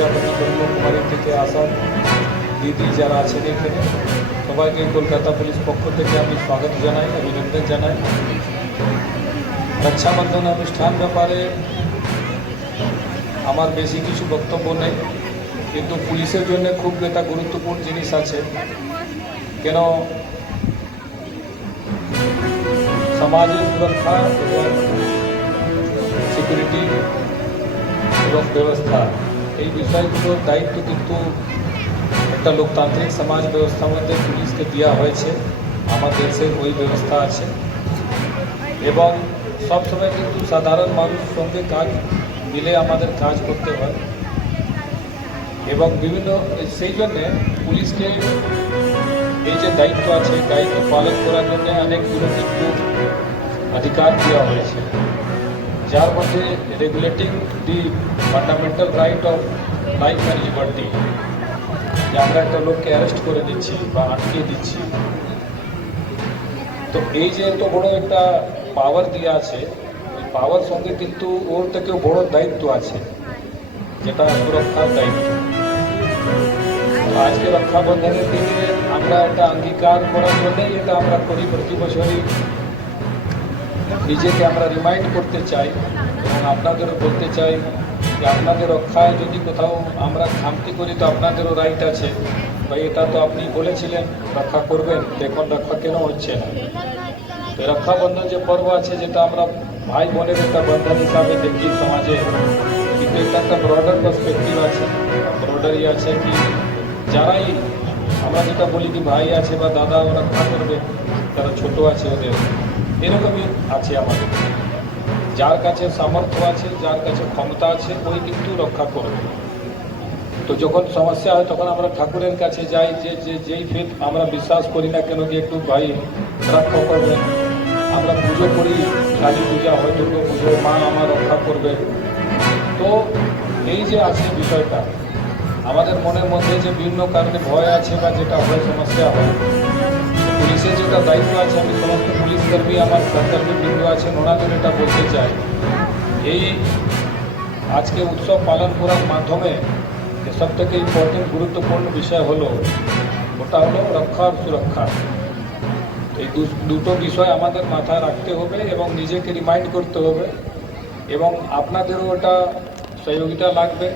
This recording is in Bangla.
প্রজাপতি কন্যাকুমারী থেকে আসা দিদি যারা আছেন এখানে সবাইকে কলকাতা পুলিশ পক্ষ থেকে আমি স্বাগত জানাই, অভিনন্দন জানাই। রক্ষাবন্ধন অনুষ্ঠান ব্যাপারে আমার বেশি কিছু বক্তব্য নেই, কিন্তু পুলিশের জন্য খুব একটা গুরুত্বপূর্ণ জিনিস আছে। কেন সমাজের সুরক্ষা এবং সিকিউরিটি এবং ব্যবস্থা এই বিষয়গুলোর দায়িত্ব কিন্তু একটা লোকতান্ত্রিক সমাজ ব্যবস্থার মধ্যে পুলিশকে দেওয়া হয়েছে। আমার দেশের ওই ব্যবস্থা আছে এবং সবসময় কিন্তু সাধারণ মানুষের সঙ্গে কাজ মিলে আমাদের কাজ করতে হয় এবং বিভিন্ন সেই জন্যে পুলিশকে এই যে দায়িত্ব আছে দায়িত্ব পালন করার জন্য অনেকগুলো কিন্তু অধিকার দেওয়া হয়েছে, যার মধ্যে regulating the fundamental right of life and liberty, যে আমরা একটা লোককে অ্যারেস্ট করে দিচ্ছি বা আটকে দিচ্ছি, তো এই যে এত বড় একটা পাওয়ার দেওয়া আছে, ওই পাওয়ার সঙ্গে কিন্তু ওর থেকেও বড় দায়িত্ব আছে, যেটা সুরক্ষার দায়িত্ব। আজকে রক্ষাবন্ধনের দিনে আমরা এটা অঙ্গীকার করার জন্যই এটা আমরা করি, প্রতি বছরই নিজেকে আমরা রিমাইন্ড করতে চাই এবং আপনাদেরও বলতে চাই যে আপনাদের রক্ষায় যদি কোথাও আমরা খামতি করি তো আপনাদেরও রাইট আছে, ভাই এটা তো আপনি বলেছিলেন রক্ষা করবেন, এখন রক্ষা কেন হচ্ছে না। তো রক্ষাবন্ধন যে পর্ব আছে, যেটা আমরা ভাই বোনের একটা বন্ধন হিসাবে দেখি সমাজে, কিন্তু এটা একটা ব্রডার পার্সপেক্টিভ আছে। ব্রডারই আছে কি যারাই আমরা যেটা বলি কি ভাই আছে বা দাদা রক্ষা করবে, যারা ছোট আছে ওদের এরকমই আছে আমাদের। যার কাছে সামর্থ্য আছে, যার কাছে ক্ষমতা আছে, ওই কিন্তু রক্ষা করবে। তো যখন সমস্যা হয় তখন আমরা ঠাকুরের কাছে যাই, যেই ফেথ আমরা বিশ্বাস করি না কেন যে একটু ভাই রক্ষা করবে। আমরা পুজো করি, কালী পূজা হয়, দুর্গা পুজো, মা আমার রক্ষা করবে। তো এই যে আছে বিষয়টা, আমাদের মনের মধ্যে যে বিভিন্ন কারণে ভয় আছে বা যেটা হয় সমস্যা হয়, পুলিশের যেটা দায়িত্ব আছে, আমি সমস্ত পুলিশ কর্মী আমার সহকর্মী বিন্দু আছেন ওনাদের এটা বলতে চাই, এই আজকে উৎসব পালন করার মাধ্যমে যে সব থেকে ইম্পর্টেন্ট গুরুত্বপূর্ণ বিষয় হলো ওটা হলো রক্ষা আর সুরক্ষা। এই দুটো বিষয় আমাদের মাথায় রাখতে হবে এবং নিজেকে রিমাইন্ড করতে হবে এবং আপনাদেরও ওটা সহযোগিতা লাগবে।